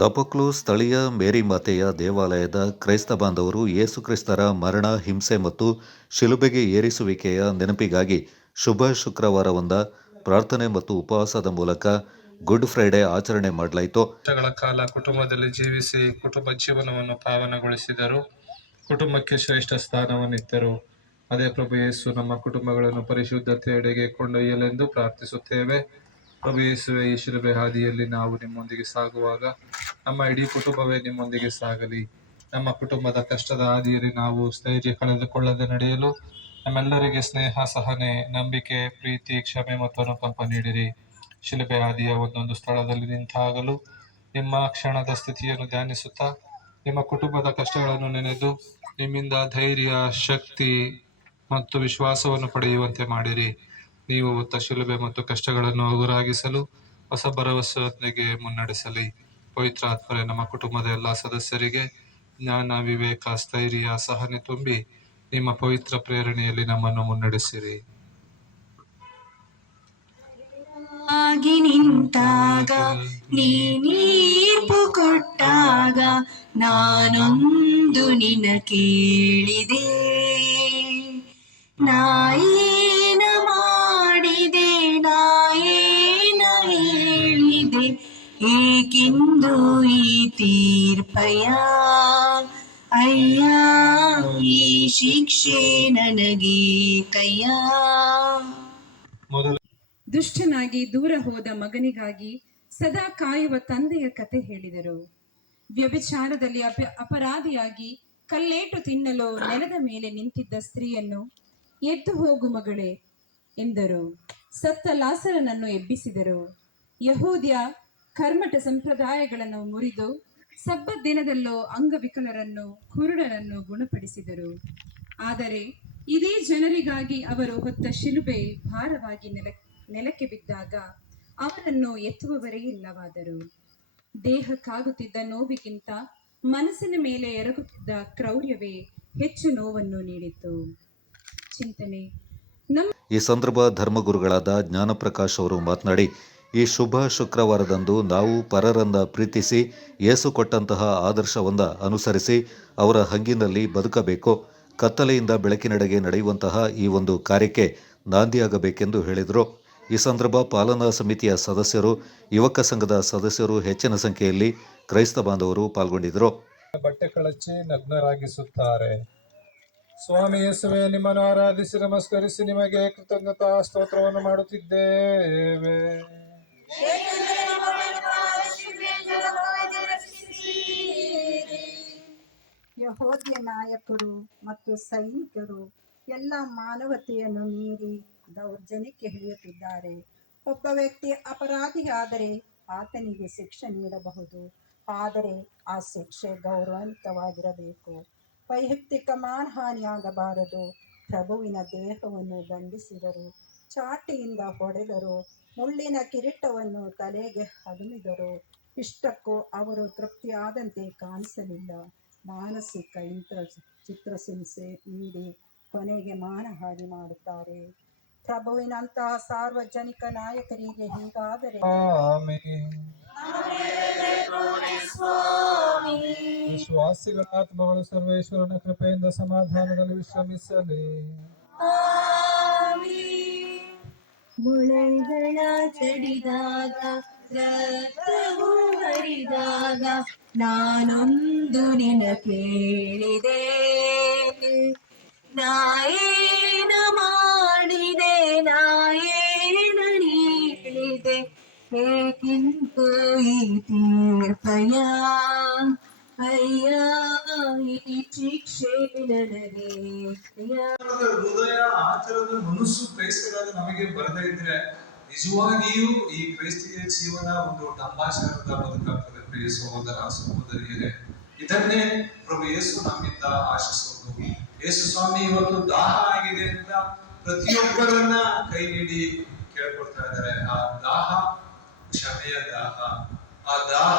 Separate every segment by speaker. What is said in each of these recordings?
Speaker 1: ದಪಕ್ಲು ಸ್ಥಳೀಯ ಮೇರಿ ಮಾತೆಯ ದೇವಾಲಯದ ಕ್ರೈಸ್ತ ಬಾಂಧವರು ಯೇಸುಕ್ರಿಸ್ತರ ಮರಣ, ಹಿಂಸೆ ಮತ್ತು ಶಿಲುಬೆಗೆ ಏರಿಸುವಿಕೆಯ ನೆನಪಿಗಾಗಿ ಶುಭ ಶುಕ್ರವಾರವೊಂದ ಪ್ರಾರ್ಥನೆ ಮತ್ತು ಉಪವಾಸದ ಮೂಲಕ ಗುಡ್ ಫ್ರೈಡೆ ಆಚರಣೆ ಮಾಡಲಾಯಿತು.
Speaker 2: ವರ್ಷಗಳ ಕಾಲ ಕುಟುಂಬದಲ್ಲಿ ಜೀವಿಸಿ ಕುಟುಂಬ ಜೀವನವನ್ನು ಪಾವನಗೊಳಿಸಿದರು. ಕುಟುಂಬಕ್ಕೆ ಶ್ರೇಷ್ಠ ಸ್ಥಾನವನ್ನಿತ್ತರು ಅದೇ ಪ್ರಭು ಯೇಸು ನಮ್ಮ ಕುಟುಂಬಗಳನ್ನು ಪರಿಶುದ್ಧತೆಯೆಡೆಗೆ ಕೊಂಡೊಯ್ಯಲೆಂದು ಪ್ರಾರ್ಥಿಸುತ್ತೇವೆ. ಪ್ರಭು ಯೇಸುವೆ, ಈ ಶಿಲುಬೆ ಹಾದಿಯಲ್ಲಿ ನಾವು ನಿಮ್ಮೊಂದಿಗೆ ಸಾಗುವಾಗ ನಮ್ಮ ಇಡೀ ಕುಟುಂಬವೇ ನಿಮ್ಮೊಂದಿಗೆ ಸಾಗಲಿ. ನಮ್ಮ ಕುಟುಂಬದ ಕಷ್ಟದ ಹಾದಿಯಲ್ಲಿ ನಾವು ಸ್ಥೈರ್ಯ ಕಳೆದುಕೊಳ್ಳದೆ ನಡೆಯಲು ನಮ್ಮೆಲ್ಲರಿಗೆ ಸ್ನೇಹ, ಸಹನೆ, ನಂಬಿಕೆ, ಪ್ರೀತಿ, ಕ್ಷಮೆ ಮತ್ತು ಅನುಕಂಪ ನೀಡಿರಿ. ಶಿಲುಬೆ ಹಾದಿಯ ಒಂದೊಂದು ಸ್ಥಳದಲ್ಲಿ ನಿಂತಾಗಲು ನಿಮ್ಮ ಕ್ಷಣದ ಸ್ಥಿತಿಯನ್ನು ಧ್ಯಾನಿಸುತ್ತಾ ನಿಮ್ಮ ಕುಟುಂಬದ ಕಷ್ಟಗಳನ್ನು ನೆನೆದು ನಿಮ್ಮಿಂದ ಧೈರ್ಯ, ಶಕ್ತಿ ಮತ್ತು ವಿಶ್ವಾಸವನ್ನು ಪಡೆಯುವಂತೆ ಮಾಡಿರಿ. ನೀವು ಹೊತ್ತ ಶಿಲುಬೆ ಮತ್ತು ಕಷ್ಟಗಳನ್ನು ಹಗುರಾಗಿಸಲು ಹೊಸ ಭರವಸೆಯೊಂದಿಗೆ ಮುನ್ನಡೆಸಲಿ. ಪವಿತ್ರ ಆತ್ಮರೆ, ನಮ್ಮ ಕುಟುಂಬದ ಎಲ್ಲ ಸದಸ್ಯರಿಗೆ ಜ್ಞಾನ, ವಿವೇಕ, ಸ್ಥೈರ್ಯ, ಸಹನೆ ತುಂಬಿ ನಿಮ್ಮ ಪವಿತ್ರ ಪ್ರೇರಣೆಯಲ್ಲಿ ನಮ್ಮನ್ನು ಮುನ್ನಡೆಸಿರಿ.
Speaker 3: ಆಗಿ ನಿಂತಾಗ ನೀರ್ಪು ಕೊಟ್ಟಾಗ ನಾನೊಂದು ನಿನ ಕೇಳಿದೆ. ನಾಯೇನ ತೀರ್ಪಯ ಅಯ್ಯ ಈ ಶಿಕ್ಷೆ ನನಗೆ ಕಯ್ಯ
Speaker 2: ಮೊದಲ
Speaker 4: ದುಷ್ಟನಾಗಿ ದೂರ ಹೋದ ಮಗನಿಗಾಗಿ ಸದಾ ಕಾಯುವ ತಂದೆಯ ಕತೆ ಹೇಳಿದರು. ವ್ಯಭಿಚಾರದಲ್ಲಿ ಅಪ ಅಪರಾಧಿಯಾಗಿ ಕಲ್ಲೇಟು ತಿನ್ನಲು ನೆಲದ ಮೇಲೆ ನಿಂತಿದ್ದ ಸ್ತ್ರೀಯನ್ನು ಎದ್ದು ಹೋಗು ಮಗಳೇ ಎಂದರು. ಸತ್ತ ಲಾಸರನನ್ನು ಎಬ್ಬಿಸಿದರು. ಯಹೂದ್ಯ ಕರ್ಮಟ ಸಂಪ್ರದಾಯಗಳನ್ನು ಮುರಿದು ಸಬ್ಬತ್ ದಿನದಲ್ಲೋ ಅಂಗವಿಕಲರನ್ನು ಕುರುಡರನ್ನು ಗುಣಪಡಿಸಿದರು. ಆದರೆ ಇದೇ ಜನರಿಗಾಗಿ ಅವರು ಹೊತ್ತ ಶಿಲುಬೆ ಭಾರವಾಗಿ ನೆಲ, ನೆಲಕ್ಕೆ ಬಿದ್ದಾಗ ಅವರನ್ನು ಎತ್ತುವವರೇ ಇಲ್ಲವಾದರು. ದೇಹಕ್ಕಾಗುತ್ತಿದ್ದ ನೋವಿಗಿಂತ ಮನಸ್ಸಿನ ಮೇಲೆ ಎರಗುತ್ತಿದ್ದ ಕ್ರೌರ್ಯವೇ ಹೆಚ್ಚು ನೋವನ್ನು ನೀಡಿತು ಚಿಂತನೆ, ನಮ್ಮ
Speaker 1: ಈ ಸಂದರ್ಭ ಧರ್ಮಗುರುಗಳಾದ ಜ್ಞಾನಪ್ರಕಾಶ್ ಅವರು ಮಾತನಾಡಿ ಈ ಶುಭ ಶುಕ್ರವಾರದಂದು ನಾವು ಪರರನ್ನ ಪ್ರೀತಿಸಿ ಏಸು ಕೊಟ್ಟಂತಹ ಆದರ್ಶವನ್ನ ಅನುಸರಿಸಿ ಅವರ ಹಂಗಿನಲ್ಲಿ ಬದುಕಬೇಕು. ಕತ್ತಲೆಯಿಂದ ಬೆಳಕಿನೆಡೆಗೆ ನಡೆಯುವಂತಹ ಈ ಒಂದು ಕಾರ್ಯಕ್ಕೆ ನಾಂದಿಯಾಗಬೇಕೆಂದು ಹೇಳಿದರು. ಈ ಸಂದರ್ಭ ಪಾಲನಾ ಸಮಿತಿಯ ಸದಸ್ಯರು, ಯುವಕ ಸಂಘದ ಸದಸ್ಯರು ಹೆಚ್ಚಿನ ಸಂಖ್ಯೆಯಲ್ಲಿ ಕ್ರೈಸ್ತ ಬಾಂಧವರು ಪಾಲ್ಗೊಂಡಿದ್ದರು.
Speaker 2: ಬಟ್ಟೆ ಕಳಚಿ ನಗ್ನರಾಗಿಸುತ್ತಾರೆ. ಸ್ವಾಮಿ ಯೇಸುವೆ, ನಿಮ್ಮನ್ನು ಆರಾಧಿಸಿ, ನಮಸ್ಕರಿಸಿ, ನಿಮಗೆ ಕೃತಜ್ಞತಾ ಸ್ತೋತ್ರವನ್ನು ಮಾಡುತ್ತಿದ್ದೇವೆ.
Speaker 5: ಯಹೋದ್ಯ ನಾಯಕರು ಮತ್ತು ಸೈನಿಕರು ಎಲ್ಲ ಮಾನವತೆಯನ್ನು ಮೀರಿ ದೌರ್ಜನ್ಯಕ್ಕೆ ಇಳಿಯುತ್ತಿದ್ದಾರೆ. ಒಬ್ಬ ವ್ಯಕ್ತಿ ಅಪರಾಧಿಯಾದರೆ ಆತನಿಗೆ ಶಿಕ್ಷೆ ನೀಡಬಹುದು. ಆದರೆ ಆ ಶಿಕ್ಷೆ ಗೌರವಾನ್ವಿತವಾಗಿರಬೇಕು. ವೈಯಕ್ತಿಕ ಮಾನಹಾನಿಯಾಗಬಾರದು. ಪ್ರಭುವಿನ ದೇಹವನ್ನು ದಂಡಿಸಿದರು. ಚಾಟಿಯಿಂದ ಹೊಡೆದರು. ಮುಳ್ಳಿನ ಕಿರೀಟವನ್ನು ತಲೆಗೆ ಹದುಮಿದರು ಇಷ್ಟಕ್ಕೂ ಅವರು ತೃಪ್ತಿಯಾದಂತೆ ಕಾಣಿಸಲಿಲ್ಲ. ಮಾನಸಿಕ ಇಂತ್ರ ಚಿತ್ರಸಿಂಸೆ ನೀಡಿ ಕೊನೆಗೆ ಮಾನಹಾನಿ ಮಾಡುತ್ತಾರೆ. ಪ್ರಭುವಿನಂತಹ ಸಾರ್ವಜನಿಕ ನಾಯಕರಿಗೆ ಹೀಗಾದರೆ.
Speaker 2: ವಿಶ್ವಾಸಿಗಳ ಆತ್ಮಗಳು ಸರ್ವೇಶ್ವರನ ಕೃಪೆಯಿಂದ ಸಮಾಧಾನದಲ್ಲಿ ವಿಶ್ರಮಿಸಲಿ.
Speaker 3: ಮುಳೆಗಳ ಚಡಿದಾಗ ರಕ್ತವು ಹರಿದಾಗ ನಾನೊಂದು ನಿನ ಕೇಳಿದೆ ನಾಯೇನ ಮಾಡಿದೆ ನಾಯೇನ ನೀಡಿದೆ ಏಕಿಂತು ಈ ತೀರ್ಪಯ ಅಯ್ಯ, ಈ ಶಿಕ್ಷೆ ನನಗೆ
Speaker 2: ಹೃದಯ ಮನಸ್ಸು ಕ್ರೈಸ್ತರಾದ ನಮಗೆ ಬರದೇ ಇದ್ರೆ ನಿಜವಾಗಿಯೂ ಈ ಕ್ರೈಸ್ತಿಯ ಜೀವನ ಒಂದು ಡಂಬಾಚಾರದ ಬದುಕಾಗ್ತದೆ ಪ್ರಿಯ ಸಹೋದರ, ಸಹೋದರಿಯರೇ. ಇದನ್ನೇ ಪ್ರಭು ಯೇಸು ನಮ್ಮಿಂದ ಆಶಿಸೋದು ಯೇಸು ಸ್ವಾಮಿ, ಇವತ್ತು ದಾಹ ಆಗಿದೆ ಅಂತ ಪ್ರತಿಯೊಬ್ಬರನ್ನ ಕೈ ನೀಡಿ ಕೇಳ್ಕೊಳ್ತಾ ಇದ್ದಾರೆ. ಆ ದಾಹ, ಕ್ಷಮೆಯ ದಾಹ. ಆ ದಾಹ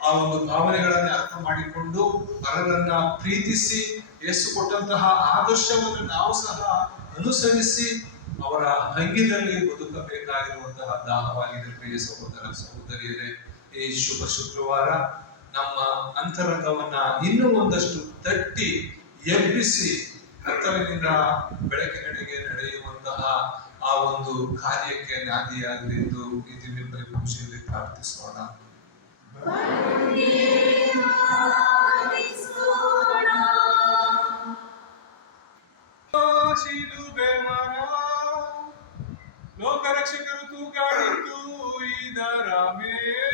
Speaker 2: ಆ ಒಂದು ಭಾವನೆಗಳನ್ನೇ ಅರ್ಥ ಮಾಡಿಕೊಂಡು ಪರರನ್ನ ಪ್ರೀತಿಸಿ ಯೇಸು ಕೊಟ್ಟಂತಹ ಆದರ್ಶವನ್ನು ನಾವು ಸಹ ಅನುಸರಿಸಿ ಅವರ ಹಂಗಿನಲ್ಲಿ ಬದುಕಬೇಕಾಗಿರುವಂತಹ ದಾಹವಾಗಿದೆ ಪ್ರಿಯ ಸಹೋದರ ಸಹೋದರಿಯರೇ, ಈ ಶುಭ ಶುಕ್ರವಾರ ನಮ್ಮ ಅಂತರಂಗವನ್ನ ಇನ್ನೂ ಒಂದಷ್ಟು ತಟ್ಟಿ ಎಬ್ಬಿಸಿ ಕತ್ತಲಿನಿಂದ ಬೆಳಕಿನಡೆಗೆ ನಡೆಯುವಂತಹ ಆ ಒಂದು ಕಾರ್ಯಕ್ಕೆ ನಾದಿಯಾಗಲಿ ಎಂದು ಈ ದಿವ್ಯ ಪರಿಭಾಷೆಯಲ್ಲಿ ಪ್ರಾರ್ಥಿಸೋಣ.
Speaker 3: ಲೋಕರಕ್ಷಕರು ತೂಗಾಡಿದ್ದು ಇದರ ಮೇಲೆ